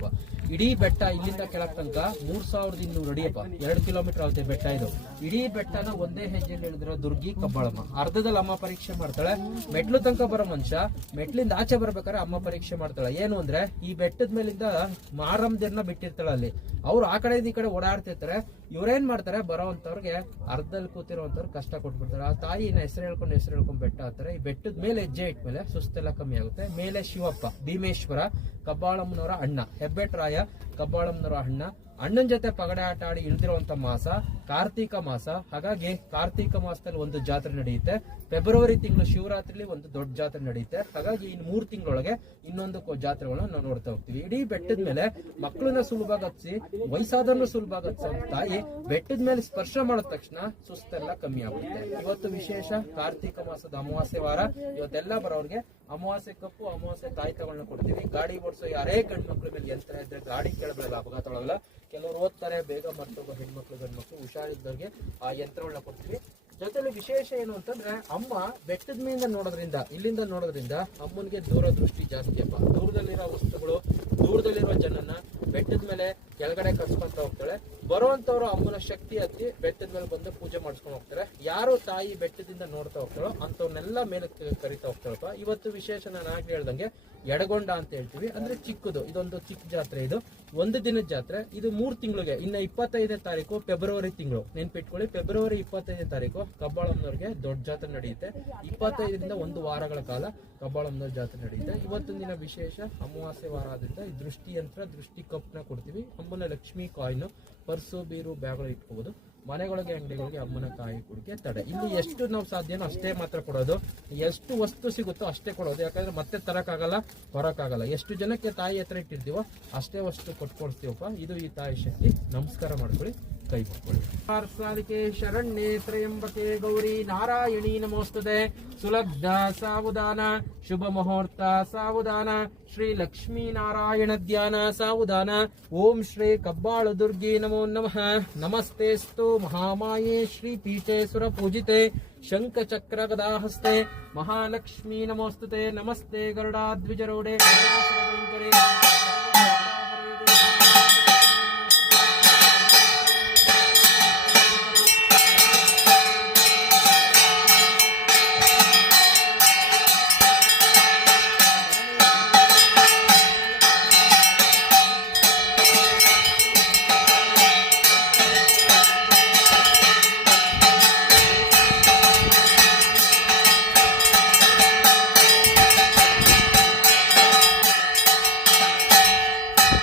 blah. ಇಡೀ ಬೆಟ್ಟ ಇಲ್ಲಿಂದ ಕೆಳಗ್ ತನಕ ಮೂರ್ ಸಾವಿರದ ಇನ್ನೂರು ಅಡಿಯಪ್ಪ ಎರಡು ಕಿಲೋಮೀಟರ್ ಆಗುತ್ತೆ ಬೆಟ್ಟ ಇದು. ಇಡೀ ಬೆಟ್ಟನ ಒಂದೇ ಹೆಜ್ಜೆಯಲ್ಲಿ ಇಳಿದಿರೋ ದುರ್ಗಿ ಕಬ್ಬಾಳಮ್ಮ. ಅರ್ಧದಲ್ಲಿ ಅಮ್ಮ ಪರೀಕ್ಷೆ ಮಾಡ್ತಾಳೆ. ಮೆಟ್ಲು ತನಕ ಬರೋ ಮನುಷ್ಯ, ಮೆಟ್ಲಿಂದ ಆಚೆ ಬರ್ಬೇಕಾದ್ರೆ ಅಮ್ಮ ಪರೀಕ್ಷೆ ಮಾಡ್ತಾಳೆ. ಏನು ಅಂದ್ರೆ, ಈ ಬೆಟ್ಟದ ಮೇಲಿಂದ ಮಾರಮ್ದಿರ್ನ ಬಿಟ್ಟಿರ್ತಾಳೆ ಅಲ್ಲಿ. ಅವ್ರು ಆ ಕಡೆ ಈ ಕಡೆ ಓಡಾಡ್ತಿರ್ತಾರೆ. ಇವ್ರೇನ್ ಮಾಡ್ತಾರೆ, ಬರೋವಂಥವ್ರಿಗೆ ಅರ್ಧದಲ್ಲಿ ಕೂತಿರೋವಂಥವ್ರು ಕಷ್ಟ ಕೊಟ್ಬಿಡ್ತಾರೆ. ಆ ತಾಯಿನ ಹೆಸರು ಹೇಳ್ಕೊಂಡು ಹೆಸರು ಹೇಳ್ಕೊಂಡು ಬೆಟ್ಟ ಹತ್ತಾರೆ ಈ ಬೆಟ್ಟದ ಮೇಲೆ ಹೆಜ್ಜೆ ಇಟ್ಮೇಲೆ ಸುಸ್ತೆಲ್ಲ ಕಮ್ಮಿ ಆಗುತ್ತೆ. ಮೇಲೆ ಶಿವಪ್ಪ, ಭೀಮೇಶ್ವರ, ಕಬ್ಬಾಳಮ್ಮನವರ ಅಣ್ಣ ಹೆಬ್ಬೆಟ್ರಾಯ ಕಬ್ಬಾಳಮ್ಮನವರ ಅಣ್ಣ ಅಣ್ಣನ ಜೊತೆ ಪಗಡೆ ಆಟ ಆಡಿ ಇಳಿದಿರುವಂತ ಮಾಸ, ಕಾರ್ತೀಕ ಮಾಸ. ಹಾಗಾಗಿ ಕಾರ್ತೀಕ ಮಾಸದಲ್ಲಿ ಒಂದು ಜಾತ್ರೆ ನಡೆಯುತ್ತೆ. ಫೆಬ್ರವರಿ ತಿಂಗಳು ಶಿವರಾತ್ರಿಲಿ ಒಂದು ದೊಡ್ಡ ಜಾತ್ರೆ ನಡೆಯುತ್ತೆ. ಹಾಗಾಗಿ ಇನ್ ಮೂರು ತಿಂಗಳೊಳಗೆ ಇನ್ನೊಂದು ಜಾತ್ರೆಗಳನ್ನ ನಾವು ನೋಡ್ತಾ ಹೋಗ್ತೀವಿ. ಇಡೀ ಬೆಟ್ಟದ ಮೇಲೆ ಮಕ್ಕಳನ್ನ ಸುಲಭವಾಗಿ ಹತ್ಸಿ, ವಯಸ್ಸಾದವ್ರನ್ನ ಸುಲಭವಾಗಿ ಹತ್ಸೋ ತಾಯಿ ಬೆಟ್ಟದ ಮೇಲೆ ಸ್ಪರ್ಶ ಮಾಡಿದ ತಕ್ಷಣ ಸುಸ್ತೆಲ್ಲ ಕಮ್ಮಿ ಆಗುತ್ತೆ ಇವತ್ತು ವಿಶೇಷ ಕಾರ್ತೀಕ ಮಾಸದ ಅಮಾವಾಸ್ಯ ವಾರ. ಇವತ್ತೆಲ್ಲ ಬರೋರಿಗೆ ಅಮಾವಾಸ್ಯೆ ಕಪ್ಪು, ಅಮಾವಾಸ್ಯೆ ತಾಯ್ತಗಳನ್ನ ಕೊಡ್ತೀವಿ. ಗಾಡಿ ಓಡಿಸೋ ಯಾರೇ ಗಂಡು ಮಕ್ಕಳ ಮೇಲೆ ಯಂತ್ರ ಇದ್ರೆ ಗಾಡಿ ಕೇಳಬಲ್ಲ ಅಪಘಾತ ಕೆಲವರು ಓದ್ತಾರೆ, ಬೇಗ ಮರ್ತೋಗೋ ಹೆಣ್ಮಕ್ಳು, ಗಂಡ್ಮಕ್ಳು ಹುಷಾರಿದ್ದವ್ರಿಗೆ ಆ ಯಂತ್ರಗಳನ್ನ ಕೊಡ್ತೀವಿ. ಜೊತೆಲಿ ವಿಶೇಷ ಏನು ಅಂತಂದ್ರೆ, ಅಮ್ಮ ಬೆಟ್ಟದ ಮೇಲಿಂದ ನೋಡೋದ್ರಿಂದ, ಇಲ್ಲಿಂದ ನೋಡೋದ್ರಿಂದ ಅಮ್ಮನಿಗೆ ದೂರ ದೃಷ್ಟಿ ಜಾಸ್ತಿ ಅಪ್ಪ. ದೂರದಲ್ಲಿರೋ ವಸ್ತುಗಳು, ದೂರದಲ್ಲಿರೋ ಜನನ ಬೆಟ್ಟದ ಮೇಲೆ ಕೆಳಗಡೆ ಕರ್ಸ್ಕೊಂತ ಹೋಗ್ತಾಳೆ. ಬರುವಂತವ್ರು ಅಮ್ಮನ ಶಕ್ತಿ ಹತ್ತಿ ಬೆಟ್ಟದ ಮೇಲೆ ಬಂದು ಪೂಜೆ ಮಾಡಿಸ್ಕೊಂಡು ಹೋಗ್ತಾರೆ. ಯಾರು ತಾಯಿ ಬೆಟ್ಟದಿಂದ ನೋಡ್ತಾ ಹೋಗ್ತಾಳೋ ಅಂತವ್ರನ್ನೆಲ್ಲ ಮೇಲೆ ಕರಿತಾ ಹೋಗ್ತಾಳಪ್ಪ. ಇವತ್ತು ವಿಶೇಷ ನಾನು ಆಗ್ಲೇ ಹೇಳ್ದಂಗೆ ಎಡಗೊಂಡ ಅಂತ ಹೇಳ್ತೀವಿ. ಅಂದ್ರೆ ಚಿಕ್ಕದು. ಇದೊಂದು ಚಿಕ್ಕ ಜಾತ್ರೆ ಇದು. ಒಂದು ದಿನದ ಜಾತ್ರೆ. ಇದು ಮೂರು ತಿಂಗಳಿಗೆ. ಇನ್ನ ಇಪ್ಪತ್ತೈದನೇ ತಾರೀಕು ಫೆಬ್ರವರಿ ತಿಂಗಳು. ನೆನ್ಪಿಟ್ಕೊಳ್ಳಿ, ಫೆಬ್ರವರಿ ಇಪ್ಪತ್ತೈದನೇ ತಾರೀಕು ಕಬ್ಬಾಳಮ್ಮನವ್ರಿಗೆ ದೊಡ್ಡ ಜಾತ್ರೆ ನಡೆಯುತ್ತೆ. ಇಪ್ಪತ್ತೈದರಿಂದ ಒಂದು ವಾರಗಳ ಕಾಲ ಕಬ್ಬಾಳಮ್ಮನವ್ರ ಜಾತ್ರೆ ನಡೆಯುತ್ತೆ. ಇವತ್ತಿನ ದಿನ ವಿಶೇಷ, ಅಮಾವಾಸ್ಯೆ ವಾರ ಆದ್ರಿಂದ ಈ ದೃಷ್ಟಿ ಯಂತ್ರ ದೃಷ್ಟಿ ಕಪ್ನ ಕೊಡ್ತೀವಿ. ಅಮ್ಮನ ಲಕ್ಷ್ಮಿ ಕಾಯ್ನು, ಪರ್ಸು, ಬೀರು ಬ್ಯಾಗ್ಗಳು ಇಟ್ಕೋಬಹುದು ಮನೆಗಳಿಗೆ ಅಂಗಡಿಗಳಿಗೆ ಅಮ್ಮನ ಕಾಯಿ ಕುಡಿಕೆ ತಡೆ. ಇಲ್ಲಿ ಎಷ್ಟು ನಾವು ಸಾಧ್ಯನೋ ಅಷ್ಟೇ ಮಾತ್ರ ಕೊಡೋದು. ಎಷ್ಟು ವಸ್ತು ಸಿಗುತ್ತೋ ಅಷ್ಟೇ ಕೊಡೋದು. ಯಾಕಂದ್ರೆ ಮತ್ತೆ ತರಕ್ಕಾಗಲ್ಲ ಹೊರಕ್ಕಾಗಲ್ಲ ಎಷ್ಟು ಜನಕ್ಕೆ ತಾಯಿ ಹತ್ರ ಇಟ್ಟಿರ್ತೀವೋ ಅಷ್ಟೇ ವಸ್ತು ಕೊಟ್ಕೊಡ್ತೀವಪ್ಪ. ಇದು ಈ ತಾಯಿ ಶಕ್ತಿ. ನಮಸ್ಕಾರ ಮಾಡ್ಕೊಳ್ಳಿ. ಕೈ ಪಾರ್ಸಾಲಿಕೆ ಶರಣ್ಯೇ ತ್ರಯಂಬಕೆ ಗೌರಿ ನಾರಾಯಣಿ ನಮೋಸ್ತದೆ ಸುಲಗ್ಧ ಸಾವುದಾನ, ಶುಭ ಮುಹೂರ್ತ ಸಾವುದಾನ, ಶ್ರೀ ಲಕ್ಷ್ಮೀ ನಾರಾಯಣ ಧ್ಯಾನ ಸಾವುದಾನ. ಓಂ ಶ್ರೀ ಕಬ್ಬಾಳು ದುರ್ಗಿ ನಮೋ ನಮಃ. ನಮಸ್ತೆ ಸ್ತು ಮಹಾಮಾಯೇ ಶ್ರೀ ಪೀಠೇಶ್ವರ ಪೂಜಿತೆ. ಶಂಖ ಚಕ್ರ ಗದಾಹಸ್ತೆ ಮಹಾಲಕ್ಷ್ಮೀ ನಮೋಸ್ತುತೆ. ನಮಸ್ತೆ ಗರುಡಾದ್ವಿಜರೋಡೆ ಗರುಡಾಸುರಭಯಂಕರೆ